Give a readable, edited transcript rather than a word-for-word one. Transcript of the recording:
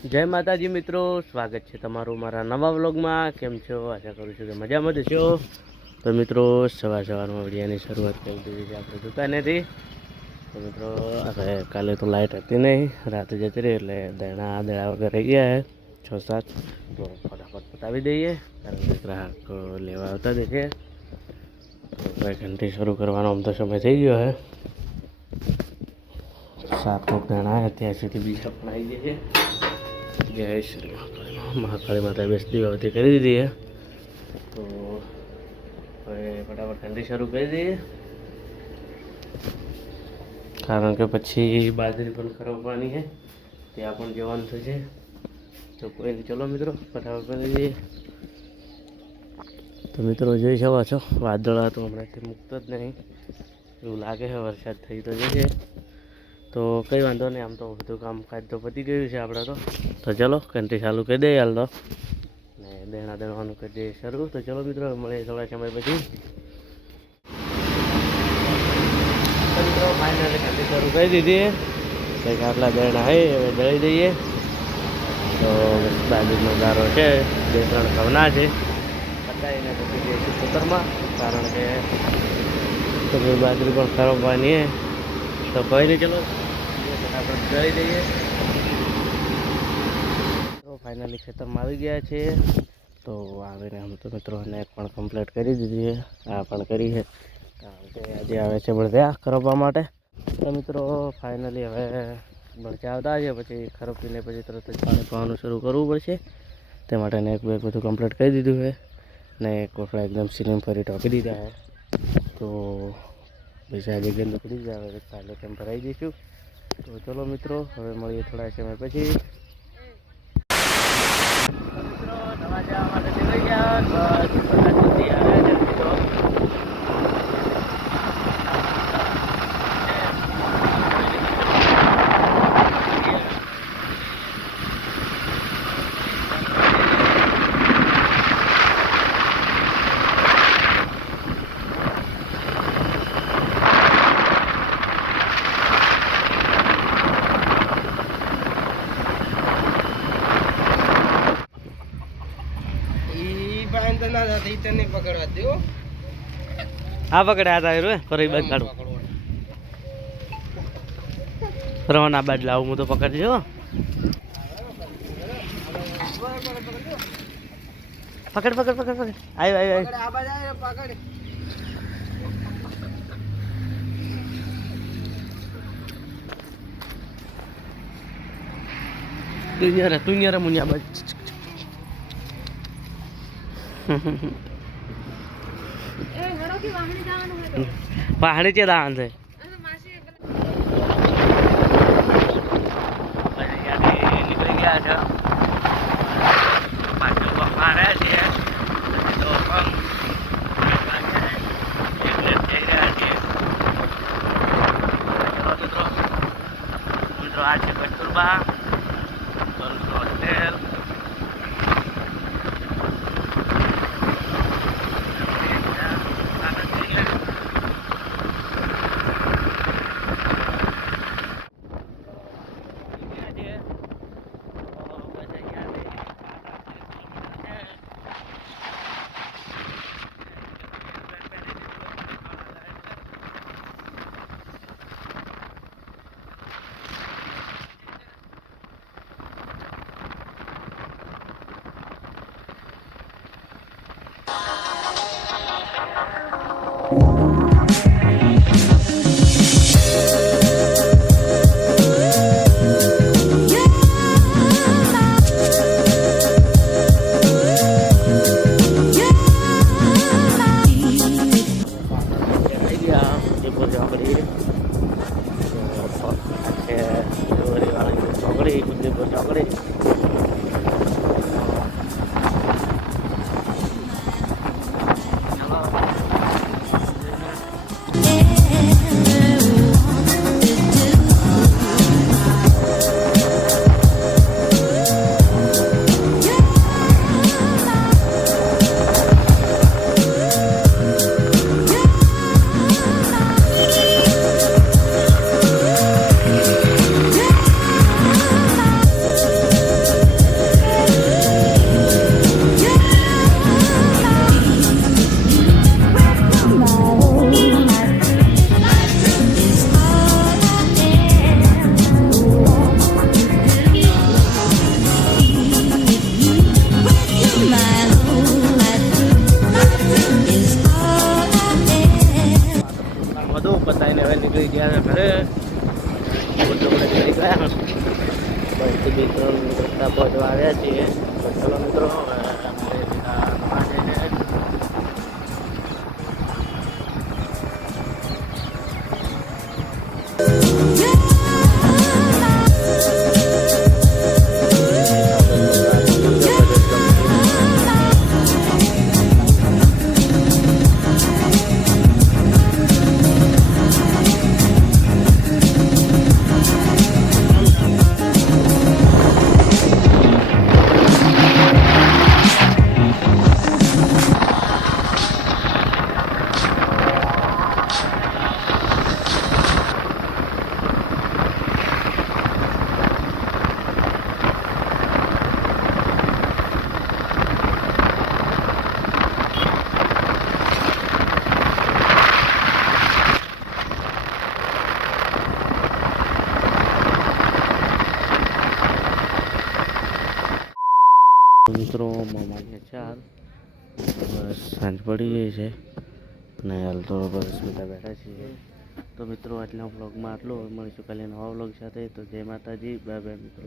જય માતાજી મિત્રો, સ્વાગત છે તમારું મારા નવા વ્લોગમાં. કેમ છો? આશા કરું છું કે મજામાં જ છો. તો મિત્રો સવારમાં વિડીયોની શરૂઆત કરી દીધી છે આપણે દુકાનેથી. તો મિત્રો હવે કાલે તો લાઇટ હતી નહીં, રાતે જતી રહી એટલે દેણા વગર રહી ગયા છે 6-7. તો ફટાફટ પતાવી દઈએ કારણ કે ગ્રાહક લેવા આવતા દેખે. તો ઘંટી શરૂ કરવાનો આમ તો સમય થઈ ગયો છે. 7 દેણા આવ્યા, ત્યાં સુધી બીજા પણ આવી ગયા છે. જય શ્રી મહાકાળી માતા બેસતી દીવાબત્તી કરી દીધી છે. તો હવે ફટાફટ ઠંડી શરૂ કરી દઈએ કારણ કે પછી બાજરી પણ ખરાબવાની છે, ત્યાં પણ જવાનું થશે. તો કોઈ નહીં, ચલો મિત્રો ફટાફટ કરી દઈએ. તો મિત્રો જોઈ શકો છો, વાદળા તો હમણાંથી મુક્ત જ નહીં, એવું લાગે છે વરસાદ થઈ તો જશે. તો કંઈ વાંધો નહીં, આમ તો બધું કામકાજ તો પતી ગયું છે આપણે તો ચલો ઘંટી ચાલુ કરી દઈએ હાલ તો, ને દેવાનું કરી દઈએ શરૂ. તો ચલો મિત્રો મળીએ થોડા સમય પછી. મિત્રો ફાઇનલી ઘંટી શરૂ કરી દીધી, કંઈક આટલા દેણા હોય હવે દળી દઈએ. તો બાજરીનો ગારો છે, 2-3 ઘઉંના છે, પતાવીને પછી જઈશું ખેતરમાં કારણ કે બાજરી પણ ખરાબવાની છે. તો કોઈ નહીં, ચલો ફટાફટ દળી દઈએ. તો ફાઇનલી ખેતરમાં આવી ગયા છે. તો આવીને આમ તો મિત્રો નેક પણ કમ્પ્લીટ કરી દીધી છે, આ પણ કરી છે કારણ કે આજે આવે છે બળદિયા ખરબવા માટે. તો મિત્રો ફાઇનલી હવે બળચા આવતા છે, પછી ખરબીને પછી તરત જ પાણી પાવાનું શરૂ કરવું પડશે. તે માટે નેક બેગ બધું કમ્પ્લીટ કરી દીધું છે ને કોટડા એકદમ સીલીમ ફરી ટોપી દીધા છે. તો બીજા જગ્યાએ નીકળી જાય, હવે કાલે કેમ ભરાઈ જઈશું. તો ચલો મિત્રો હવે મળીએ થોડા સમય પછી. મિત્રો નવા જવા માટે નીકળી ગયા, બસ જલ્દી આવે છે મિત્રો. હા પકડે આ તારે ફરી બાદ કાઢું ફરવાના બાદ લાવું હું તો પકડજો. પકડ પકડ પકડ પકડ આવ્યો તું યાર મુનિયા બાદ પહાડી છે દાન છે. નીકળી ગયા છે, પાછળ મારે છે મિત્રો. આ છે કસ્તુરબા હોટેલ. રસ્તા પહોંચવા આવ્યા છીએ. તો ચલો મિત્રો હવે અમારે નવા જઈને મિત્રો મામાને 4 બસ સાંજ પડી ગઈ છે અને હાલ તો બસ બધા બેઠા છીએ. તો મિત્રો આજના વ્લોગમાં આટલું. મળીશું કાલે નવા વ્લોગ સાથે. તો જય માતાજી, બાય બાય મિત્રો.